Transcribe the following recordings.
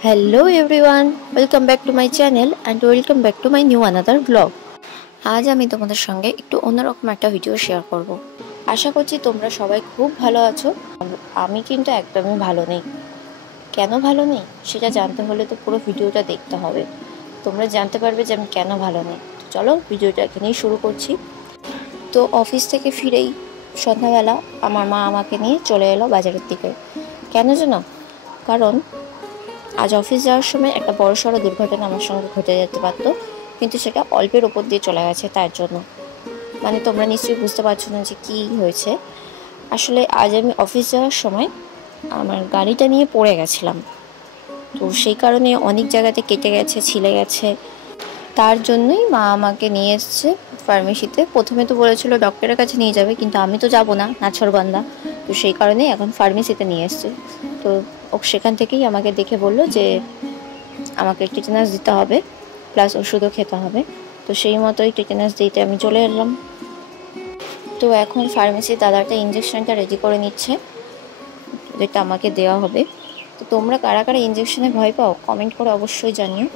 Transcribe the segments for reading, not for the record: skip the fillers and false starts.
Hello everyone, welcome back to my channel and welcome back to my new another vlog. আজ আমি তোমাদের সঙ্গে একটু অন্যরকম একটা ভিডিও শেয়ার করব। আশা করছি তোমরা সবাই খুব ভালো আছো। আমি কিন্তু একদমই ভালো নেই। কেন ভালো নেই সেটা জানতে হলে তো পুরো ভিডিওটা দেখতে হবে। তোমরা জানতে পারবে যে আমি কেন ভালো নেই। চলো ভিডিওটা এখানেই শুরু করছি। তো অফিস থেকে ফিরেই সন্ধ্যাবেলা আমার মা আমাকে নিয়ে চলে এলো বাজারের দিকে। কেন জানো? কারণ আজ অফিস যাওয়ার সময় একটা বড়সড় দুর্ঘটনা আমার সঙ্গে ঘটে যেতে পারতো, কিন্তু সেটা অল্পের ওপর দিয়ে চলে গেছে তার জন্য। মানে তোমরা নিশ্চয়ই বুঝতে পারছো না যে কী হয়েছে। আসলে আজ আমি অফিস যাওয়ার সময় আমার গাড়িটা নিয়ে পড়ে গেছিলাম, তো সেই কারণে অনেক জায়গাতে কেটে গেছে, ছিলে গেছে। তার জন্যই মা আমাকে নিয়ে এসছে ফার্মেসিতে। প্রথমে তো বলেছিল ডক্টরের কাছে নিয়ে যাবে, কিন্তু আমি তো যাবো না, নাছোড়বান্দা। তো সেই কারণেই এখন ফার্মেসিতে নিয়ে এসছে। তো সেখান থেকেই আমাকে দেখে বললো যে আমাকে টিটেনাস দিতে হবে, প্লাস ওষুধও খেতে হবে। তো সেই মতোই টিটেনাস দিতে আমি চলে এলাম। তো এখন ফার্মেসির দাদাটা ইঞ্জেকশনটা রেডি করে নিচ্ছে, যেটা আমাকে দেওয়া হবে। তো তোমরা কারা কারা ইঞ্জেকশনে ভয় পাও কমেন্ট করে অবশ্যই জানিও।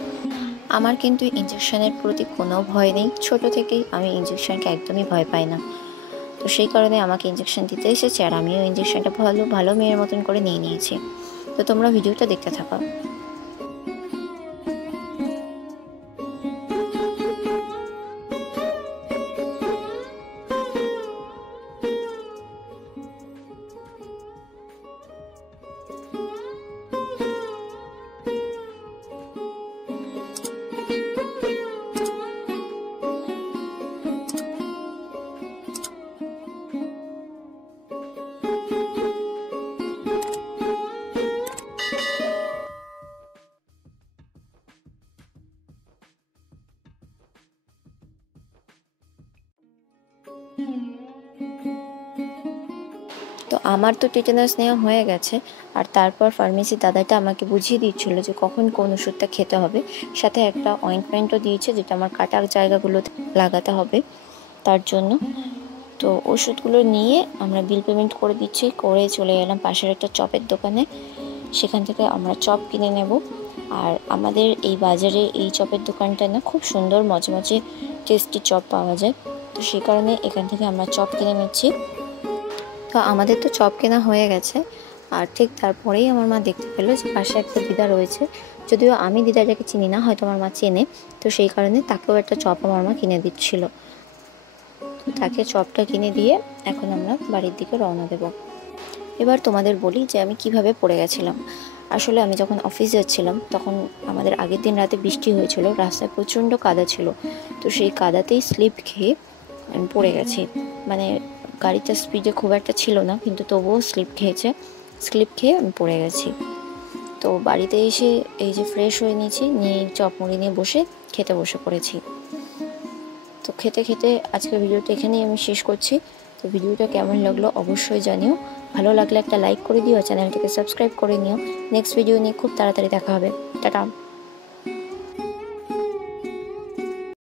আমার কিন্তু ইঞ্জেকশনের প্রতি কোনো ভয় নেই, ছোট থেকেই আমি ইঞ্জেকশনকে একদমই ভয় পাই না। তো সেই কারণে আমাকে ইঞ্জেকশন দিতে এসেছে, আর আমিও ইঞ্জেকশনটা ভালো ভালো মেয়ের মতন করে নিয়ে নিয়েছি। তো তোমরা ভিডিওটা দেখতে থাকো। তো আমার তো টিটেনাস নেওয়া হয়ে গেছে, আর তারপর ফার্মেসি দাদাটা আমাকে বুঝিয়ে দিচ্ছিল যে কখন কোন ওষুধটা খেতে হবে। সাথে একটা অয়েন্টমেন্টও দিয়েছে, যেটা আমার কাটার জায়গাগুলোতে লাগাতে হবে তার জন্য। তো ওষুধগুলো নিয়ে আমরা বিল পেমেন্ট করে দিচ্ছি, করে চলে এলাম পাশের একটা চপের দোকানে। সেখান থেকে আমরা চপ কিনে নেব। আর আমাদের এই বাজারে এই চপের দোকানটা না খুব সুন্দর মচমচে টেস্টি চপ পাওয়া যায়। তো সেই কারণে এখান থেকে আমরা চপ কিনে নিচ্ছি। তো আমাদের তো চপ কেনা হয়ে গেছে, আর ঠিক তারপরেই আমার মা দেখতে পেলো যে পাশে একটা দিদা রয়েছে। যদিও আমি দিদাটাকে চিনি না, হয়তো আমার মা চেনে। তো সেই কারণে তাকেও একটা চপ আমার মা কিনে দিচ্ছিল। তো তাকে চপটা কিনে দিয়ে এখন আমরা বাড়ির দিকে রওনা দেব। এবার তোমাদের বলি যে আমি কিভাবে পড়ে গেছিলাম। আসলে আমি যখন অফিস যাচ্ছিলাম তখন আমাদের আগের দিন রাতে বৃষ্টি হয়েছিল, রাস্তায় প্রচণ্ড কাদা ছিল। তো সেই কাদাতেই স্লিপ খেয়ে আমি পড়ে গেছি। মানে গাড়িটা স্পিডে খুব একটা ছিল না, কিন্তু তবুও স্লিপ খেয়ে আমি পড়ে গেছি। তো বাড়িতে এসে এই যে ফ্রেশ হয়ে নিয়েছি, নিয়ে চপ মুড়ি নিয়ে খেতে বসে পড়েছি। তো খেতে খেতে আজকের ভিডিওটা এখানেই আমি শেষ করছি। তো ভিডিওটা কেমন লাগলো অবশ্যই জানিও। ভালো লাগলে একটা লাইক করে দিও, চ্যানেলটিকে সাবস্ক্রাইব করে নিও। নেক্সট ভিডিও নিয়ে খুব তাড়াতাড়ি দেখা হবে। টাটা।